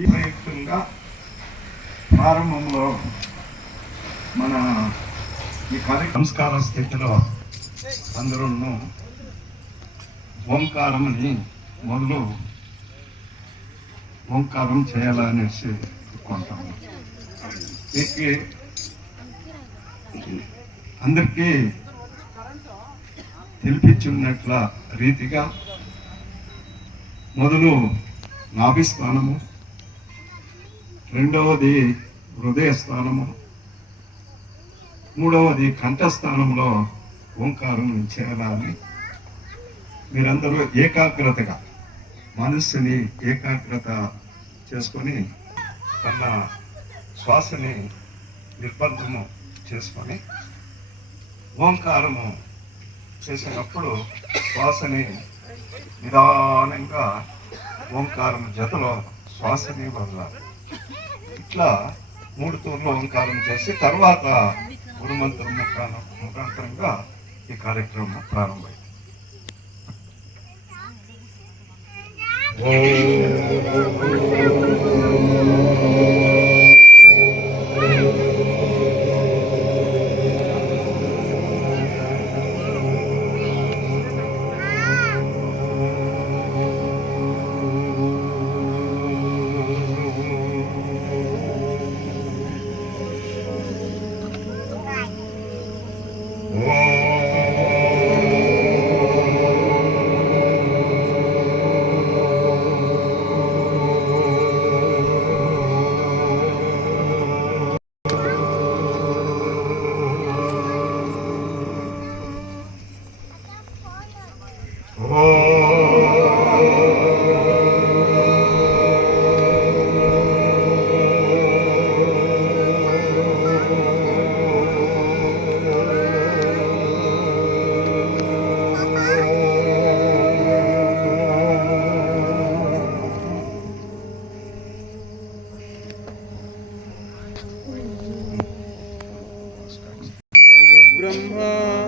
ఈ ప్రయుక్తంగా ప్రారంభంలో మన ఈ సంస్కార స్థితిలో అందరూ ఓంకారమని మొదలు ఓంకారం చేయాలనేసి అనుకుంటాము. దీనికి అందరికీ తెలిపించున్నట్ల రీతిగా మొదలు నాభి స్థానము, రెండవది హృదయ స్థానము, మూడవది కంఠస్థానంలో ఓంకారం చేయాలని మీరందరూ ఏకాగ్రతగా మనస్సుని ఏకాగ్రత చేసుకొని తన శ్వాసని నిర్బంధము చేసుకొని ఓంకారము చేసినప్పుడు శ్వాసని నిదానంగా ఓంకారం జతలో శ్వాసని వదలాలి. ఇట్లా 3 తూర్లు ఓంకారం చేసి తర్వాత గురుమంత్రం ముఖాంతరంగా ఈ కార్యక్రమం ప్రారంభమైంది.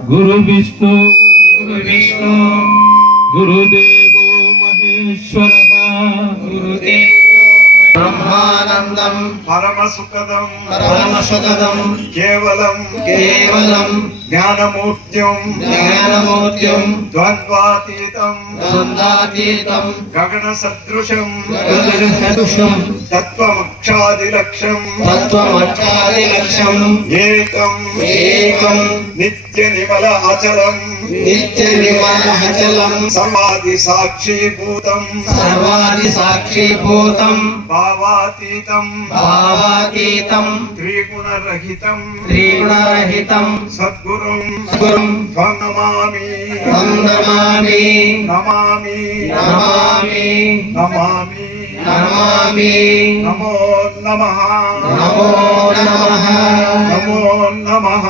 गुरु विष्णु गुरुदेवो महेश्वरः ब्रह्मानंदं परमसुखदं केवलं ज्ञानमूर्त्यं द्वन्द्वातीतं गगनसदृशं तत्त्वमक्षादिलक्ष्यं एकं नित्यनिमल अचलं समाधि साक्षीभूतं भावातीतं त्रिगुणरहितं सद्गुरुं त्वं नमामि नमो नमः नमो नमः